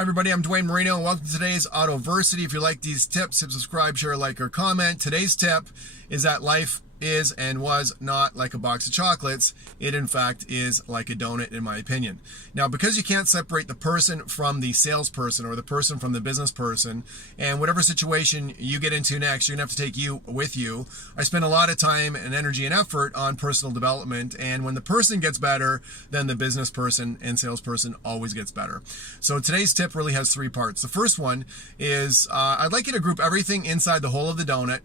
Hi everybody, I'm Dwayne Marino and welcome to today's Autoversity. If you like these tips, hit subscribe, share, like, or comment. Today's tip is that life is and was not like a box of chocolates. It in fact is like a donut, in my opinion. Now, because you can't separate the person from the salesperson or the person from the business person, and whatever situation you get into next, you're gonna have to take you with you. I spend a lot of time and energy and effort on personal development, and when the person gets better, then the business person and salesperson always gets better. So today's tip really has three parts. The first one is I'd like you to group everything inside the whole of the donut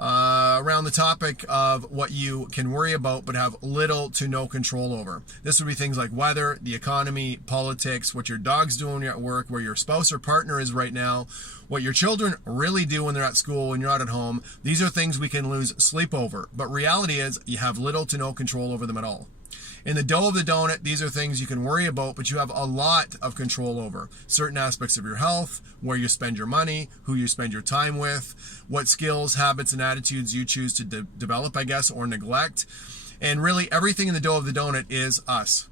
around the topic of what you can worry about but have little to no control over. This would be things like weather, the economy, politics, what your dog's doing when you're at work, where your spouse or partner is right now, what your children really do when they're at school, when you're not at home. These are things we can lose sleep over, but reality is you have little to no control over them at all. In the dough of the donut, these are things you can worry about, but you have a lot of control over. Certain aspects of your health, where you spend your money, who you spend your time with, what skills, habits, and attitudes you choose to develop, I guess, or neglect. And really, everything in the dough of the donut is us.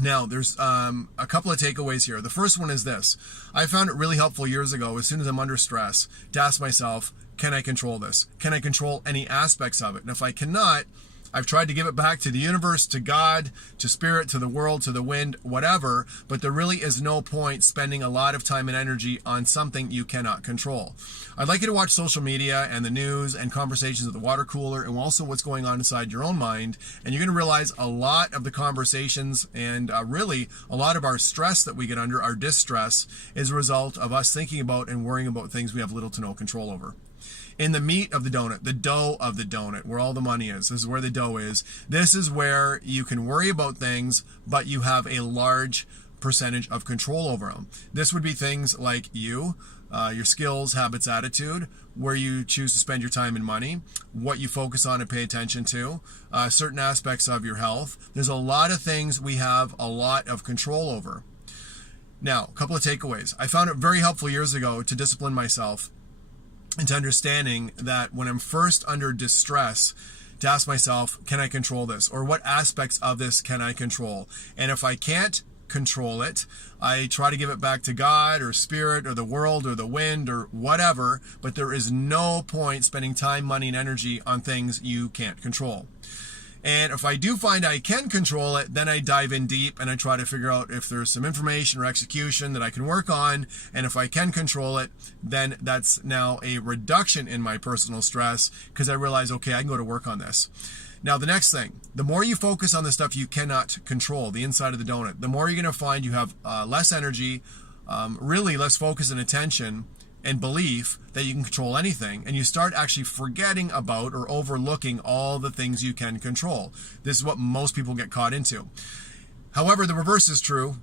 Now, there's a couple of takeaways here. The first one is this. I found it really helpful years ago, as soon as I'm under stress, to ask myself, can I control this? Can I control any aspects of it? And if I cannot, I've tried to give it back to the universe, to God, to spirit, to the world, to the wind, whatever, but there really is no point spending a lot of time and energy on something you cannot control. I'd like you to watch social media and the news and conversations at the water cooler and also what's going on inside your own mind, and you're going to realize a lot of the conversations and really a lot of our stress that we get under, our distress, is a result of us thinking about and worrying about things we have little to no control over. In the meat of the donut, the dough of the donut, where all the money is, this is where the dough is. This is where you can worry about things, but you have a large percentage of control over them. This would be things like your skills, habits, attitude, where you choose to spend your time and money, what you focus on and pay attention to, certain aspects of your health. There's a lot of things we have a lot of control over. Now, a couple of takeaways. I found it very helpful years ago to discipline myself into understanding that when I'm first under distress, to ask myself, can I control this? Or what aspects of this can I control? And if I can't control it, I try to give it back to God or spirit or the world or the wind or whatever, but there is no point spending time, money, and energy on things you can't control. And if I do find I can control it, then I dive in deep and I try to figure out if there's some information or execution that I can work on. And if I can control it, then that's now a reduction in my personal stress because I realize, okay, I can go to work on this. Now, the next thing, the more you focus on the stuff you cannot control, the inside of the donut, the more you're going to find you have less energy, really less focus and attention and belief that you can control anything, and you start actually forgetting about or overlooking all the things you can control. This is what most people get caught into. However, the reverse is true.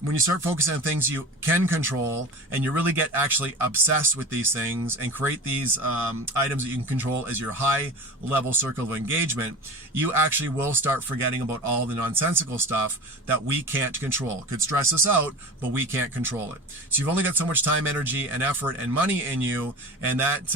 When you start focusing on things you can control and you really get actually obsessed with these things and create these items that you can control as your high level circle of engagement, you actually will start forgetting about all the nonsensical stuff that we can't control. It could stress us out, but we can't control it. So you've only got so much time, energy, and effort and money in you, and that,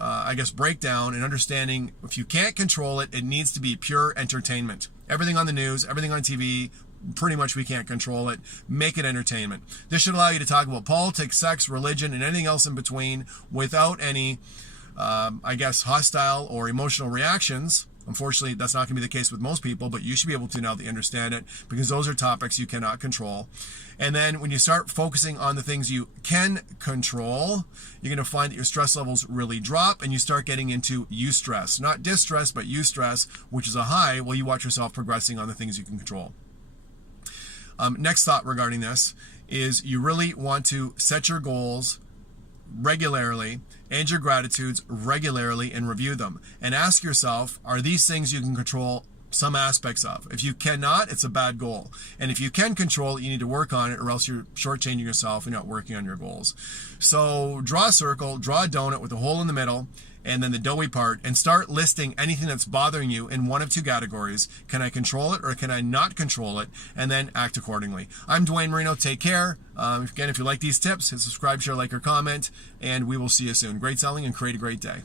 I guess, breakdown and understanding if you can't control it, it needs to be pure entertainment. Everything on the news, everything on TV, pretty much we can't control it. Make it entertainment. This should allow you to talk about politics, sex, religion, and anything else in between without any, I guess, hostile or emotional reactions. Unfortunately, that's not going to be the case with most people, but you should be able to now that you understand it, because those are topics you cannot control. And then when you start focusing on the things you can control, you're going to find that your stress levels really drop and you start getting into eustress. Not distress, but eustress, which is a high while you watch yourself progressing on the things you can control. Next thought regarding this is you really want to set your goals regularly and your gratitudes regularly and review them. And ask yourself, are these things you can control some aspects of? If you cannot, it's a bad goal. And if you can control it, you need to work on it, or else you're shortchanging yourself and not working on your goals. So draw a circle, draw a donut with a hole in the middle, and then the doughy part, and start listing anything that's bothering you in one of two categories. Can I control it or can I not control it? And then act accordingly. I'm Dwayne Marino. Take care. Again, if you like these tips, hit subscribe, share, like, or comment, and we will see you soon. Great selling and create a great day.